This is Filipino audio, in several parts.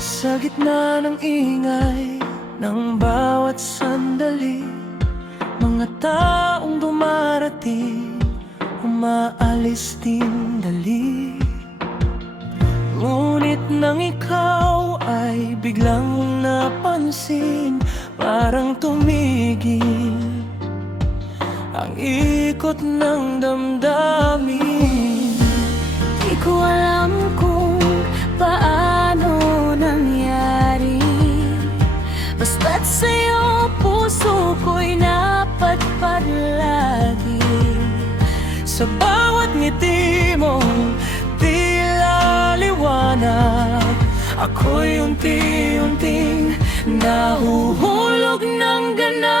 Sa gitna ng ingay ng bawat sandali, mga taong dumarating, umaalis din dali. Ngunit nang ikaw ay biglang napansin, parang tumigil ang ikot ng damdamin. Di ko alam kung paano nangyari, basta't sa'yo puso ko'y napadpad lagi. Sa bawat ngiti mo, tila liwanag, ako'y unti-unting nahuhulog ng gana.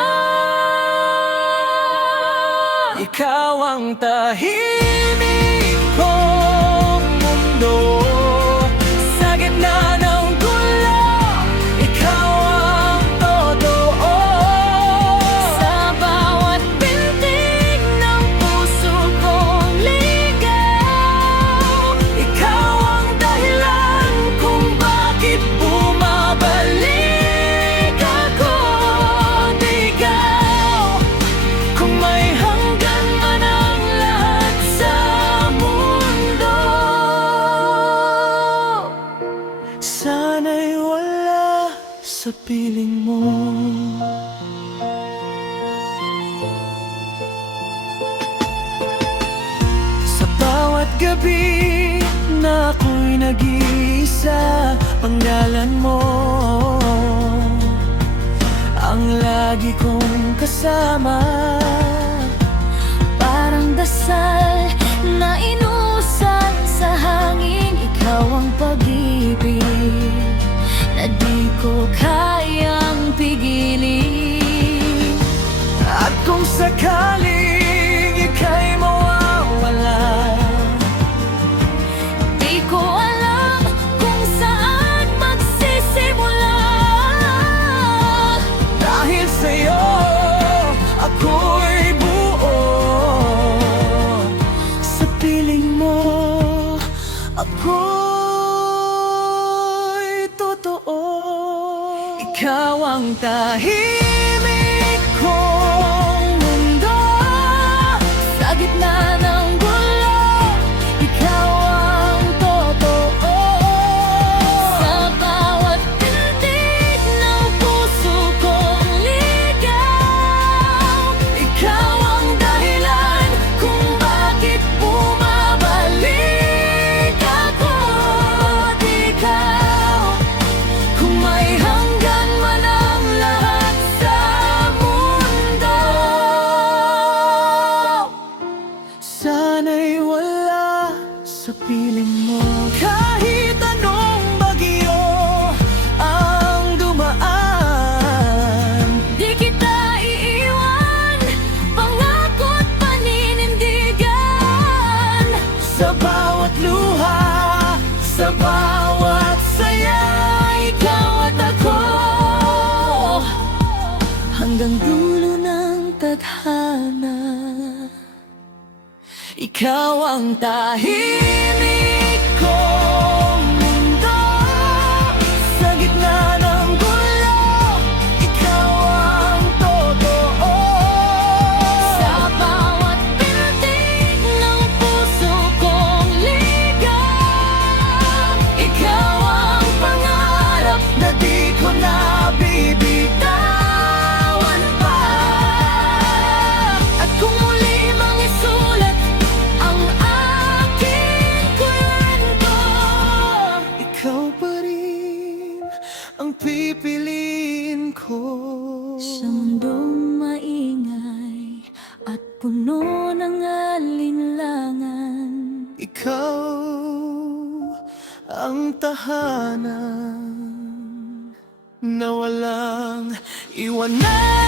Ikaw ang tahimik kong mundo. Sa gitna ng gulo, ikaw ang totoo. Sa bawat pintig ng puso kong ligaw, Ikaw ang dahilan kung bakit bumabalik ako. Di ikaw, kung may hanggan man ang lahat sa mundo. Sana'y wala sa piling mo. Sa bawat gabi na ako'y nag-iisa, pangalan mo ang lagi kong kasama. parang dasal na inusal sa hangin. Ikaw ang pag-ibig na di ko kayang pigilin. At kung sakaling ika'y mawawala, Di ko alam kung saan magsisimula. dahil sa'yo ako'y buo. Sa piling mo ako'y totoo. Ikaw ang tahimik kong mundo. Sa gitna ng gulo, ikaw ang totoo. Sa bawat pintig ng puso kong ligaw, Ikaw ang dahilan kung bakit bumabalik ako. Di ikaw, kung may hanggan man ang lahat sa mundo. Sana'y wala sa piling mo. Kahit anong bagyo ang dumaan, di kita iiwan, pangako't paninindigan. sa bawat luha, sa bawat saya, ikaw at ako. Hanggang dulo ng tadhana, ikaw ang tahimik kong mundo. Sa gitna ng gulo, ikaw ang totoo. Sa bawat pintig ng puso kong ligaw, Ikaw ang pangarap na di ko nabibitawan pa. at kung muli mang isulat ang aking kwento, Ikaw pa rin ang pipiliin ko. sa mundong maingay at puno ng alinlangan, Ikaw ang tahanan na walang iwanan.